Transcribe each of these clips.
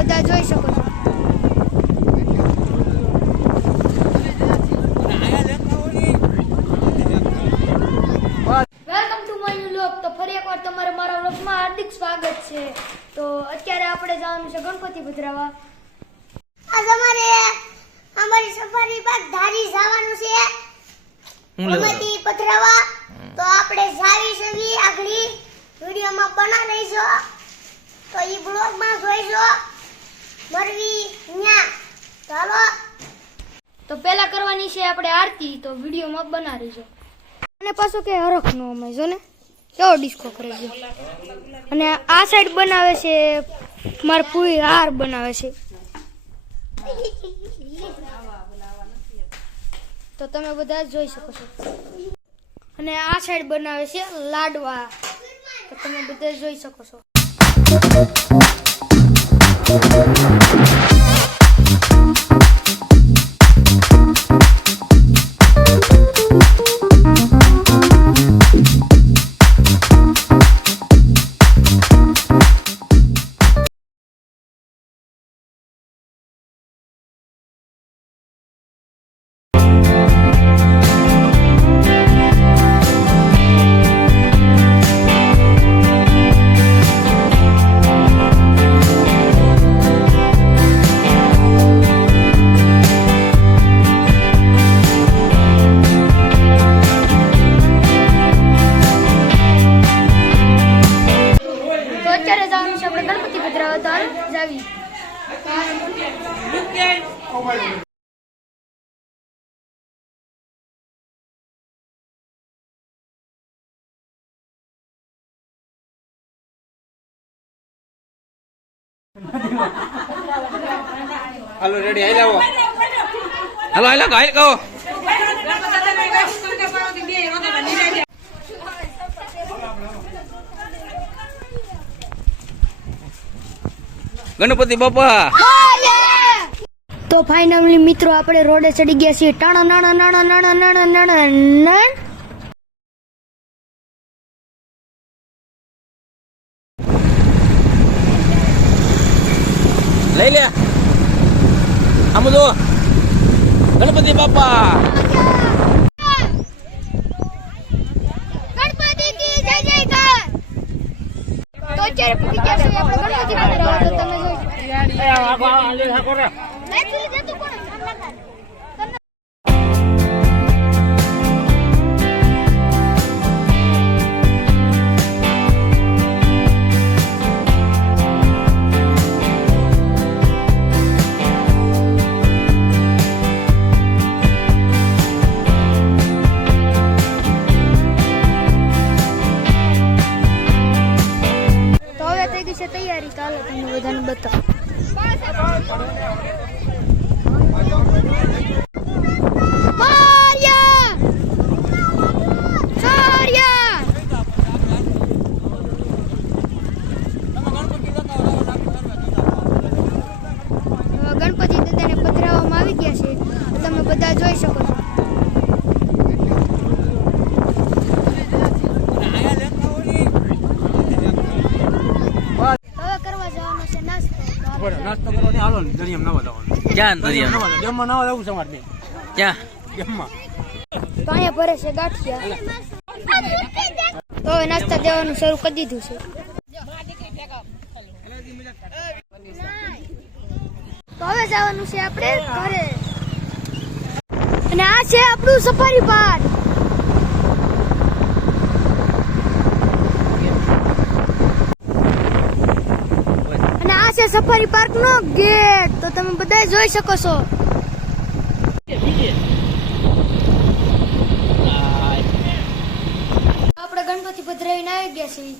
બધા જોઈ શકો છો. વેલકમ ટુ માય ન્યુ તો ફરી એકવાર તમારે મારા વ્લોગમાં હાર્દિક સ્વાગત છે. તો અત્યારે આપણે જવાનું છે ગણપતિ પધરાવા. આજ અમારે અમારી સફારી પાર્ક ધારી જવાનું છે. ગણપતિ પધરાવા. તો આપણે જાવી સવી આગળી. વિડીયોમાં બના રહીશો. તો એ બ્લોગમાં જોઈશો. મરવી ન્યા. ચાલો. તો પહેલા કરવાની છે આપણે આરતી, તો વિડીયોમાં બનાવી છે અને પાછું કે હરખ નો અમે જો ને કેવો ડિસ્કો કરે છે? અને આ સાઈડ બનાવે છે, મારા પૂરી હાર બનાવે છે. તો તમે બધા જોઈ શકો છો. અને આ સાઈડ બનાવે છે લાડવા. તો તમે બધા જોઈ શકો છો. આપણે ગણપતિ પધરાવા તો હાલ જાવી હાલો રેડી હાલ આવો હાલો હાલો હાલ ગણપતિ બાપા. તો ફાઇનલી મિત્રો આપણે રોડે ચડી ગયા છીએ. ટાણા નાણા નાણા નાણા નાણા નાણા નાણ લઈ લે. આમ જો. ગણપતિ બાપા. ગણપતિ કી જય જયકાર. તો અત્યારે પૂરી ગયા છીએ આપણે ગણપતિ પધરાવા તો તમે જોઈ નથી જતું કોણ તો હવે થઈ ગઈ છે તૈયારી ચાલો તમને બધાને બતાવો. ગણપતિ દાદાને પધરાવવામાં આવી ગયા છે. તમે બધા જોઈ શકો છો હવે કરવા જવાનો છે નાસ્તો તો હાલો. નાસ્તો કરવાની દરિયામાં? નાવા જવાનું ક્યાં દરિયા ડેમમાં નાવા જવું છે અમારે ક્યાં? ડેમમાં તો અહીંયા ભરે છે ગાંઠિયા. તો હવે નાસ્તા દેવાનું શરૂ કરી દીધું છે. તો હવે જવાનું છે આપણે ઘરે. અને આ છે આપણું સફારી પાર્ક અને આ છે સફારી પાર્ક નો ગેટ તો તમે બધા જોઈ શકો છો. આપણે ગણપતિ પધરાવીને આવી ગયા છીએ.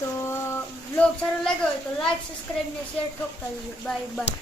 તો બ્લોગ સારો લાગ્યો હોય તો લાઈક સબસ્ક્રાઈબ ને શેર ઠોકતા બાય બાય